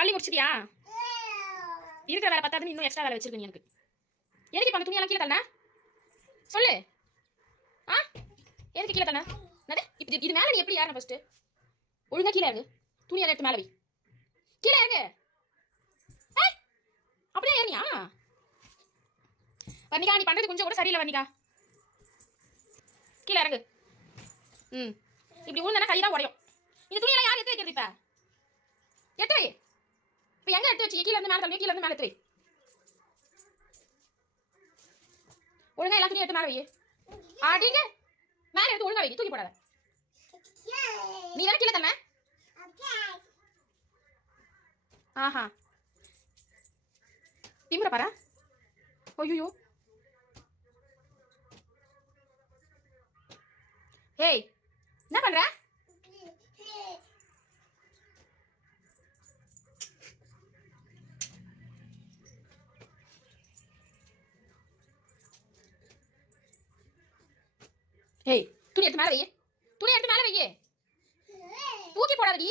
தள்ளி முடிச்சிட்டியா? இருக்கிற வேலை பத்தாதுன்னு இன்னும் எக்ஸ்ட்ரா வேலை வச்சிருக்க நீ எனக்கு. எதுக்கு இப்போ அந்த துணியெல்லாம் கீழே தள்ளன? சொல்லு. ஆ எதுக்கு கீழே தள்ளன? இப்போ இது மேலே நீ எப்படி ஏறணும்? ஃபர்ஸ்ட் ஒழுங்கா கீழே இறங்கு. துணியெல்லாம் எடுத்து மேலே வை. கீழே இறங்கு. அப்படியே ஏறினியா? வர்ணிகா நீ பண்றது கொஞ்சம் கூட சரியில்லை வர்ணிகா. கீழே இறங்கு. இப்படி ஊழ்ந்தனா கை தான் உடையும். இந்த துணியெல்லாம் யார் எடுத்து வைக்கிறது? இப்போ எடுத்து வை. இப்போ எங்க எடுத்து வச்சு? கீழே இருந்து மேலே தள்ளி, கீழே இருந்து மேலே எடுத்து வை. ஒழுங்கா எல்லா துணியும் எடுத்து மேலே வை. அடிங்க மேலே எடுத்து ஒழுங்கா வை, தூக்கி போடாத. நீ தானே கீழே தண்ண? ஆஹா திமுற பாரா. ஐயோ ஏய் என்ன பண்ற? ஏய் துணி எடுத்து மேலே வை. துணி எடுத்து மேலே வை. தூக்கி போடாதடி.